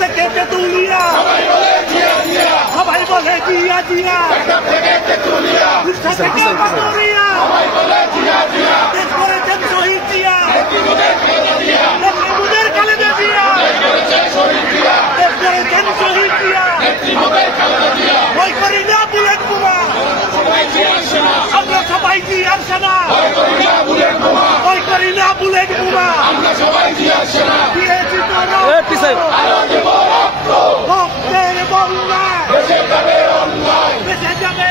থেকে তেতুলিয়া সবাই বলে জিয়া জিয়া রিকশা থেকে পাতুরিয়া দেশ করেছেন শহীদ জিয়া নেত্রীদের খালেদা জিয়া দেশ করেছেন শহীদ জিয়া ভয় করি না বুলেট বোমা আমরা সবাই জিয়ার সেনা ভয় করি না বুলেট বোমা দিয়েছি রক্তের বন্যা দেশে যাবে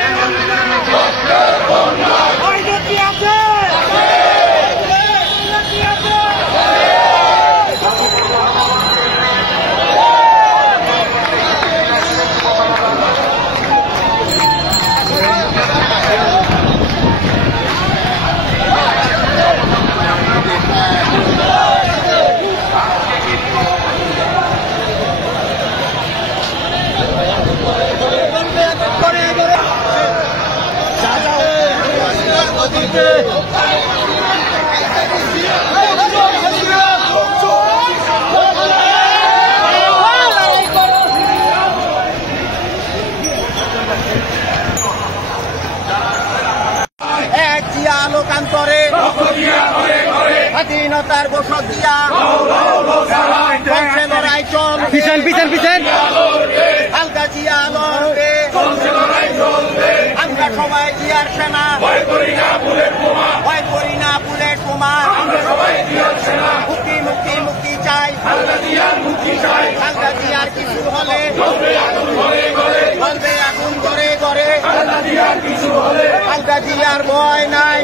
আইনে কি আছে লোকান্তরে স্বাধীনতার বসত দিয়া লড়াই চল পিছন হালকা জিয়া লড়বে আমরা সবাই জিয়ার সেনা ভয় করি না বুলেট বোমা মুক্তি চাই হালকা জিয়ার কিছু হলে বলবে আগুন করে হালকা জিয়ার ভয় নাই